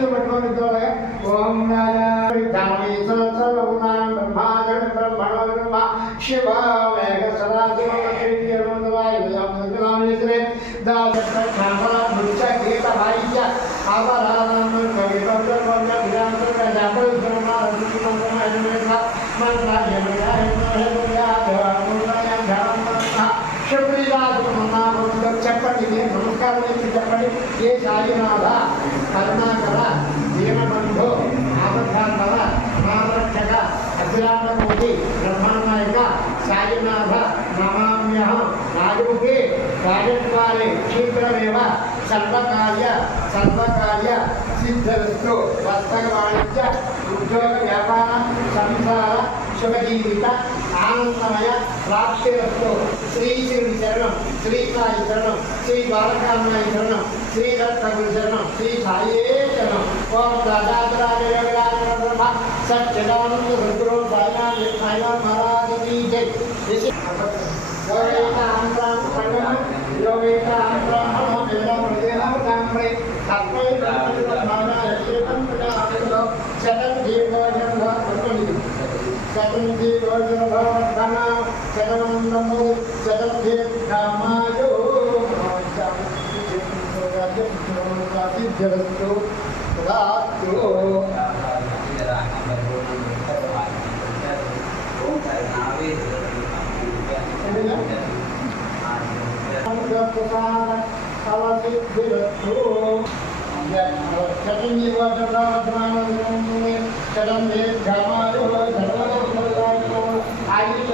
అక్షర పట్టుకోవాలి ఓం బ్రహ్మ శివ మేఘ సదాశివే గీత వాయిద్య అవరాధన చెప్పండి నమస్కారం చెప్పండి ఏ సాయినాథ కరుణాకర దీనబంధు ఆపద్ధాంతర నామరక్షక అభిరామమూర్తి బ్రహ్మనాయక సాయినాథ నమామ్యహం రాజముఖి రాజద్వారే శీఘ్రమేవ సర్వకార్య సిద్ధరస్తు వస్త్ర వాణిజ్య ఉద్యోగ వ్యాపార సంసార శుభజీవిత ఆనందమయ ప్రాప్తిరస్తు శ్రీ శివుడి శరణం శ్రీ సాయి శరణం శ్రీ ద్వారకామాయి శరణం శ్రీ దత్తగురు శరణం శ్రీ సాయే శరణం ఓం దాదాద్రాజ బ్రహ్మ సత్యదానంద సద్గురు సాయినాథ్ మహారాజ్ కీ జై యోగేత ఆంధ్రాం పండన యోగేత ఆంధ్రాం వేదం హృదయం కాంప్రే తత్వై బ్రహ్మణ యశేతం ప్రజాలో శతం జీవోజన భవతి శతం జీవోజన భవన శతం నమో శతం ధామాయో జగత్తు రాత్రో ఆయుష